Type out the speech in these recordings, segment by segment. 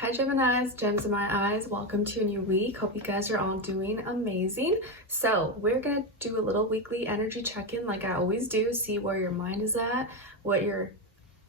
Hi Geminis, gems in my eyes. Welcome to a new week. Hope you guys are all doing amazing. So we're gonna do a little weekly energy check-in like I always do, see where your mind is at, what your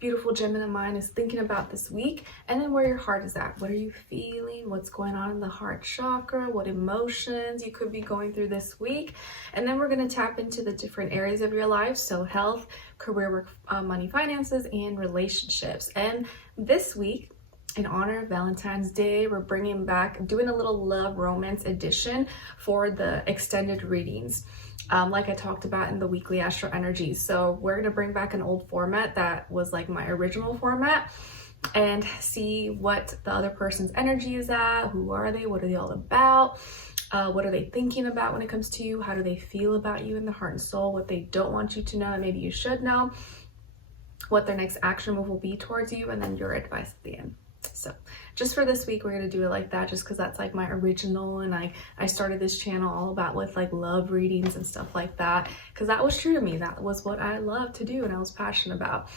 beautiful Gemini mind is thinking about this week, and then where your heart is at. What are you feeling? What's going on in the heart chakra? What emotions you could be going through this week? And then we're gonna tap into the different areas of your life. So health, career, work, money, finances, and relationships. And this week, in honor of Valentine's Day, we're bringing back, doing a little love romance edition for the extended readings, like I talked about in the weekly astro energies. So we're gonna bring back an old format that was like my original format and see what the other person's energy is at. Who are they? What are they all about? What are they thinking about when it comes to you? How do they feel about you in the heart and soul? What they don't want you to know and maybe you should know. What their next action move will be towards you, and then your advice at the end. So just for this week, we're going to do it like that, just because that's like my original, and I started this channel all about with like love readings and stuff like that, because that was true to me. That was what I loved to do and I was passionate about.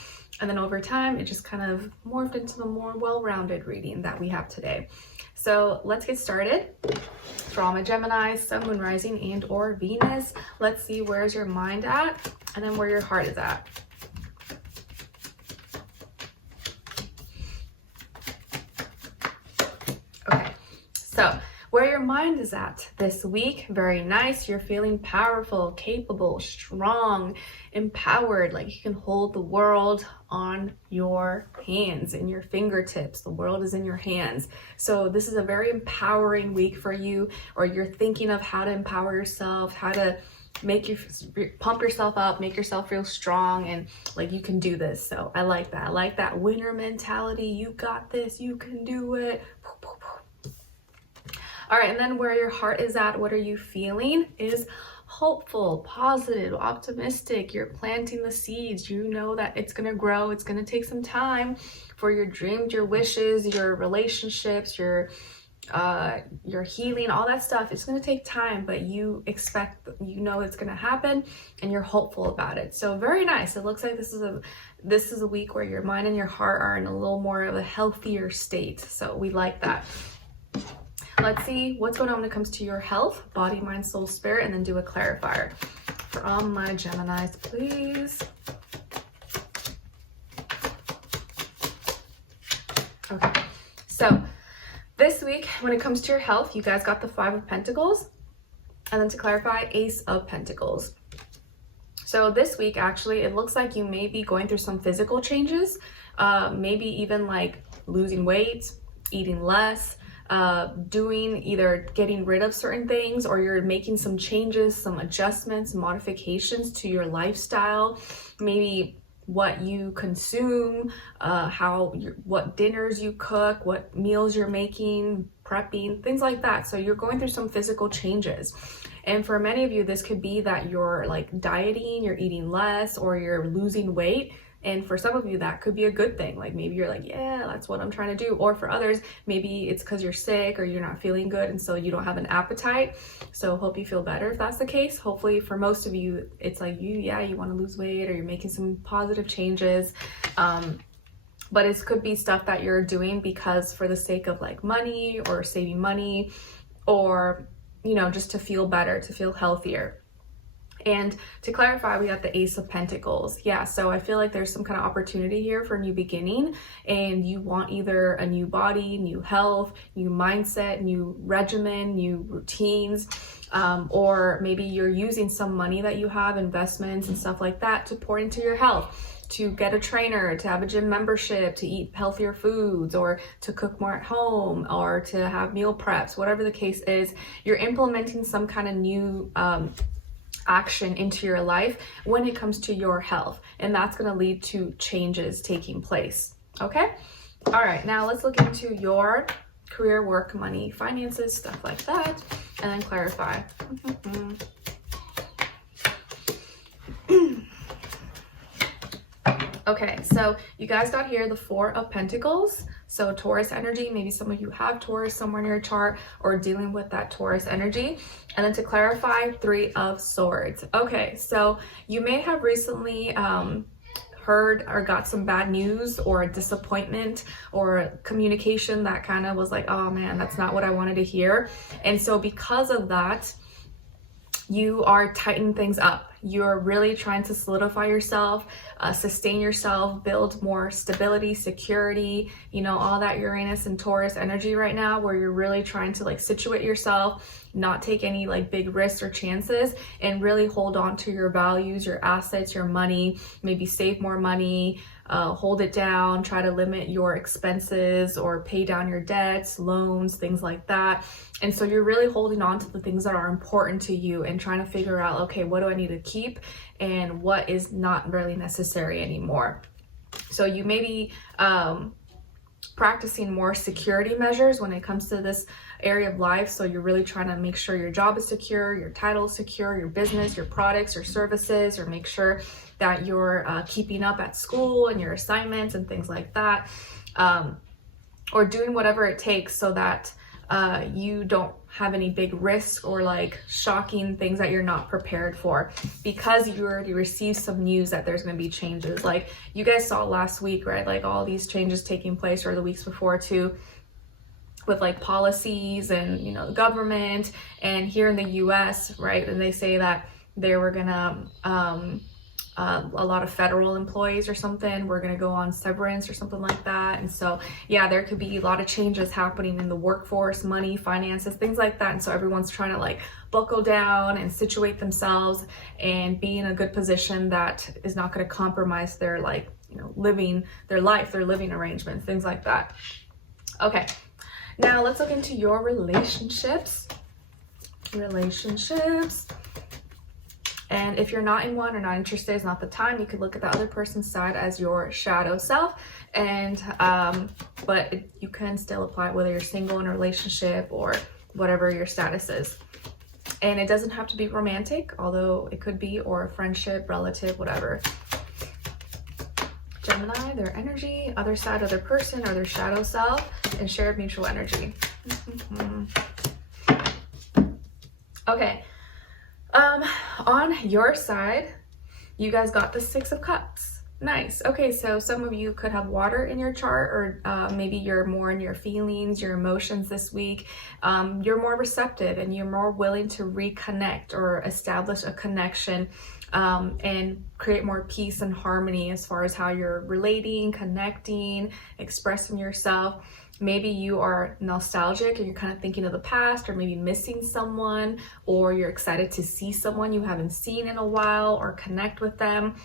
And then over time, it just kind of morphed into the more well-rounded reading that we have today. So let's get started. For all my Gemini, Sun, Moon, Rising, and or Venus, let's see where's your mind at and then where your heart is at. So where your mind is at this week, very nice. You're feeling powerful, capable, strong, empowered, like you can hold the world on your hands, in your fingertips. The world is in your hands. So this is a very empowering week for you, or you're thinking of how to empower yourself, how to make you pump yourself up, make yourself feel strong, and like you can do this. So I like that. I like that winner mentality. You got this, you can do it. All right, and then where your heart is at, what are you feeling? Is hopeful, positive, optimistic. You're planting the seeds. You know that it's going to grow. It's going to take some time for your dreams, your wishes, your relationships, your healing, all that stuff. It's going to take time, but you expect, you know it's going to happen, and you're hopeful about it. So very nice. It looks like this is a week where your mind and your heart are in a little more of a healthier state. So we like that. Let's see what's going on when it comes to your health, body, mind, soul, spirit, and then do a clarifier. For all my Geminis, please. Okay, so this week, when it comes to your health, you guys got the 5 of Pentacles, and then to clarify, Ace of Pentacles. So this week, actually, it looks like you may be going through some physical changes, maybe even like losing weight, eating less, doing either getting rid of certain things, or you're making some changes, some adjustments, modifications to your lifestyle, maybe what you consume, what dinners you cook, what meals you're making, prepping, things like that. So you're going through some physical changes. And for many of you, this could be that you're like dieting, you're eating less, or you're losing weight. And for some of you, that could be a good thing. Like maybe you're like, yeah, that's what I'm trying to do. Or for others, maybe it's because you're sick or you're not feeling good, and so you don't have an appetite. So hope you feel better if that's the case. Hopefully for most of you, it's like you want to lose weight, or you're making some positive changes. But it could be stuff that you're doing because for the sake of like money or saving money, or, you know, just to feel better, to feel healthier. And to clarify, we got the Ace of Pentacles. Yeah, so I feel like there's some kind of opportunity here for a new beginning, and you want either a new body, new health, new mindset, new regimen, new routines, or maybe you're using some money that you have, investments and stuff like that, to pour into your health, to get a trainer, to have a gym membership, to eat healthier foods, or to cook more at home, or to have meal preps, whatever the case is. You're implementing some kind of new action into your life when it comes to your health, and that's going to lead to changes taking place. Okay, all right, now let's look into your career, work, money, finances, stuff like that, and then clarify. Okay, so you guys got here the 4 of Pentacles. So Taurus energy, maybe some of you have Taurus somewhere in your chart or dealing with that Taurus energy. And then to clarify, 3 of Swords. Okay, so you may have recently heard or got some bad news or a disappointment or a communication that kind of was like, oh man, that's not what I wanted to hear. And so because of that, you are tightening things up. You're really trying to solidify yourself, sustain yourself, build more stability, security, you know, all that Uranus and Taurus energy right now, where you're really trying to like situate yourself, not take any like big risks or chances, and really hold on to your values, your assets, your money, maybe save more money, hold it down, try to limit your expenses or pay down your debts, loans, things like that. And so you're really holding on to the things that are important to you and trying to figure out, okay, what do I need to keep and what is not really necessary anymore. So you may be practicing more security measures when it comes to this area of life. So you're really trying to make sure your job is secure, your title is secure, your business, your products, your services, or make sure that you're keeping up at school and your assignments and things like that, or doing whatever it takes so that you don't have any big risks or like shocking things that you're not prepared for, because you already received some news that there's going to be changes. Like you guys saw last week, right? Like all these changes taking place, or the weeks before too, with like policies and, you know, the government. And here in the US, right, and they say that they were gonna a lot of federal employees or something, we're gonna go on severance or something like that. And so yeah, there could be a lot of changes happening in the workforce, money, finances, things like that. And so everyone's trying to like buckle down and situate themselves and be in a good position that is not going to compromise their, like, you know, living their life, their living arrangements, things like that. Okay, now let's look into your relationships. And if you're not in one or not interested, it's not the time. You could look at the other person's side as your shadow self. And but you can still apply it whether you're single, in a relationship, or whatever your status is. And it doesn't have to be romantic, although it could be, or a friendship, relative, whatever. Gemini, their energy, other side, other person, or their shadow self, and shared mutual energy. Okay. On your side, you guys got the 6 of Cups. Nice. Okay, so some of you could have water in your chart, or maybe you're more in your feelings, your emotions this week. You're more receptive and you're more willing to reconnect or establish a connection, and create more peace and harmony as far as how you're relating, connecting, expressing yourself. Maybe you are nostalgic and you're kind of thinking of the past, or maybe missing someone, or you're excited to see someone you haven't seen in a while or connect with them.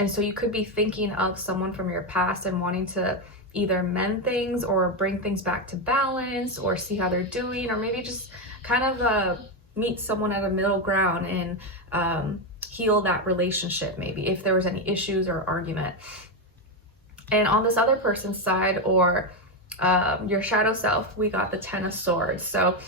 And so you could be thinking of someone from your past and wanting to either mend things or bring things back to balance, or see how they're doing, or maybe just kind of meet someone at a middle ground and heal that relationship, maybe if there was any issues or argument. And on this other person's side, or your shadow self, we got the 10 of Swords. So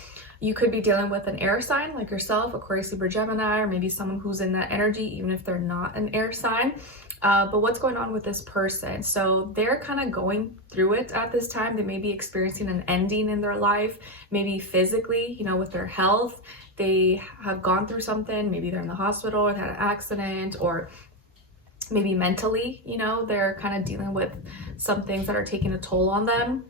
you could be dealing with an air sign like yourself, Aquarius, Libra, Gemini, or maybe someone who's in that energy, even if they're not an air sign. But what's going on with this person? So they're kind of going through it at this time. They may be experiencing an ending in their life, maybe physically, you know, with their health. They have gone through something. Maybe they're in the hospital or had an accident, or maybe mentally, you know, they're kind of dealing with some things that are taking a toll on them,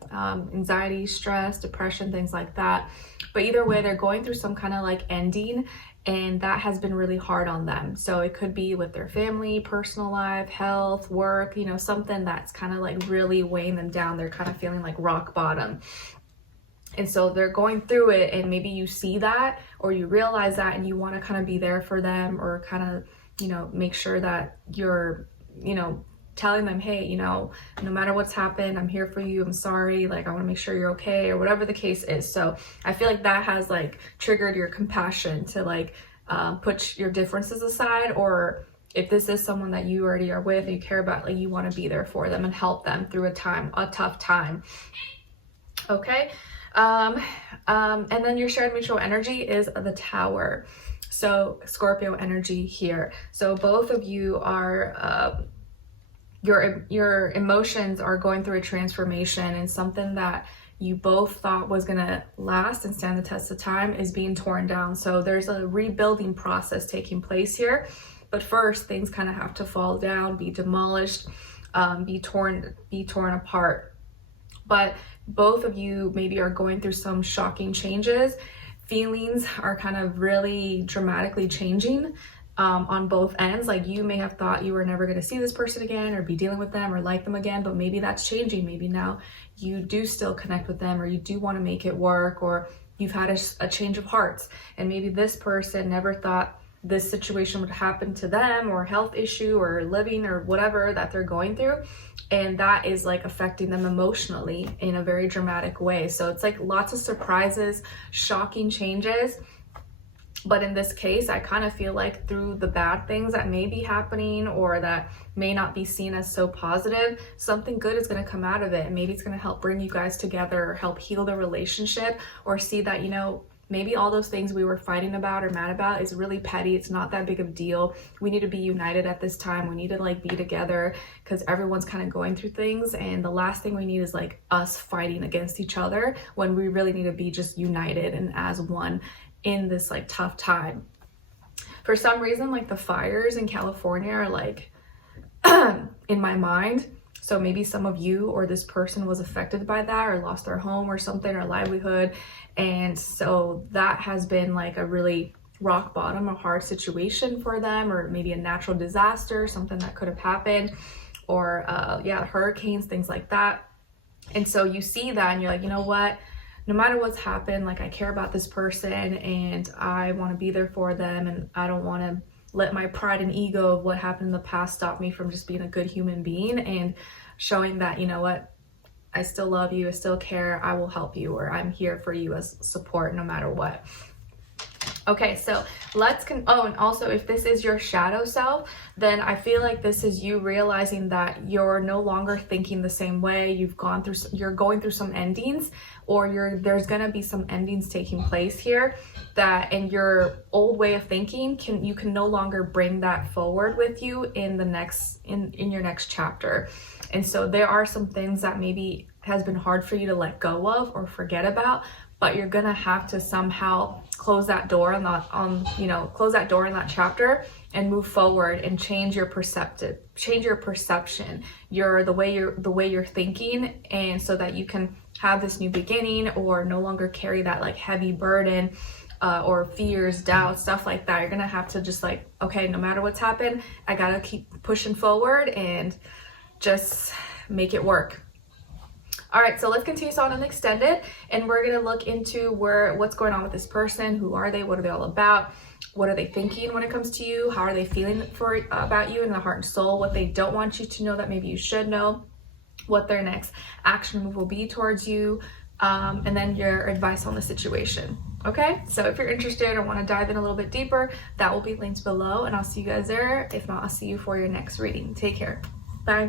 anxiety, stress, depression, things like that. But either way, they're going through some kind of like ending, and that has been really hard on them. So it could be with their family, personal life, health, work, you know, something that's kind of like really weighing them down. They're kind of feeling like rock bottom. And so they're going through it, and maybe you see that, or you realize that, and you want to kind of be there for them, or kind of, you know, make sure that you're, you know, telling them, hey, you know, no matter what's happened, I'm here for you, I'm sorry, like I want to make sure you're okay, or whatever the case is. So I feel like that has like triggered your compassion to like put your differences aside, or if this is someone that you already are with, you care about, like you want to be there for them and help them through a tough time. Okay. And then your shared mutual energy is the Tower. So Scorpio energy here. So both of you are, your emotions are going through a transformation, and something that you both thought was gonna last and stand the test of time is being torn down. So there's a rebuilding process taking place here. But first, things kind of have to fall down, be demolished, be torn apart. But both of you maybe are going through some shocking changes. Feelings are kind of really dramatically changing on both ends. Like, you may have thought you were never going to see this person again or be dealing with them or like them again, but maybe that's changing. Maybe now you do still connect with them, or you do want to make it work, or you've had a change of hearts, and maybe this person never thought this situation would happen to them, or health issue or living or whatever that they're going through, and that is like affecting them emotionally in a very dramatic way. So it's like lots of surprises, shocking changes. But in this case, I kind of feel like through the bad things that may be happening or that may not be seen as so positive, something good is going to come out of it. And maybe it's going to help bring you guys together, or help heal the relationship, or see that, you know, maybe all those things we were fighting about or mad about is really petty. It's not that big of a deal. We need to be united at this time. We need to like be together, because everyone's kind of going through things. And the last thing we need is like us fighting against each other, when we really need to be just united and as one in this like tough time. For some reason, like the fires in California are like in my mind. So maybe some of you or this person was affected by that, or lost their home or something, or livelihood. And so that has been like a really rock bottom, a hard situation for them, or maybe a natural disaster, something that could have happened, or hurricanes, things like that. And so you see that and you're like, you know what? No matter what's happened, like I care about this person and I want to be there for them, and I don't want to let my pride and ego of what happened in the past stop me from just being a good human being and showing that, you know what, I still love you, I still care, I will help you, or I'm here for you as support no matter what. Okay, so and also if this is your shadow self, then I feel like this is you realizing that you're no longer thinking the same way. You're going through some endings, or there's gonna be some endings taking place here, that in your old way of thinking you can no longer bring that forward with you in your next chapter. And so there are some things that maybe has been hard for you to let go of or forget about, but you're gonna have to somehow close that door in that chapter and move forward and change your perception, the way you're thinking, and so that you can have this new beginning, or no longer carry that like heavy burden or fears, doubts, stuff like that. You're gonna have to just like, okay, no matter what's happened, I gotta keep pushing forward and just make it work. All right, so let's continue on and extended, and we're gonna look into what's going on with this person. Who are they? What are they all about? What are they thinking when it comes to you? How are they feeling about you in the heart and soul? What they don't want you to know that maybe you should know? What their next action move will be towards you, and then your advice on the situation. Okay, so if you're interested or want to dive in a little bit deeper, that will be linked below, and I'll see you guys there. If not, I'll see you for your next reading. Take care. Bye.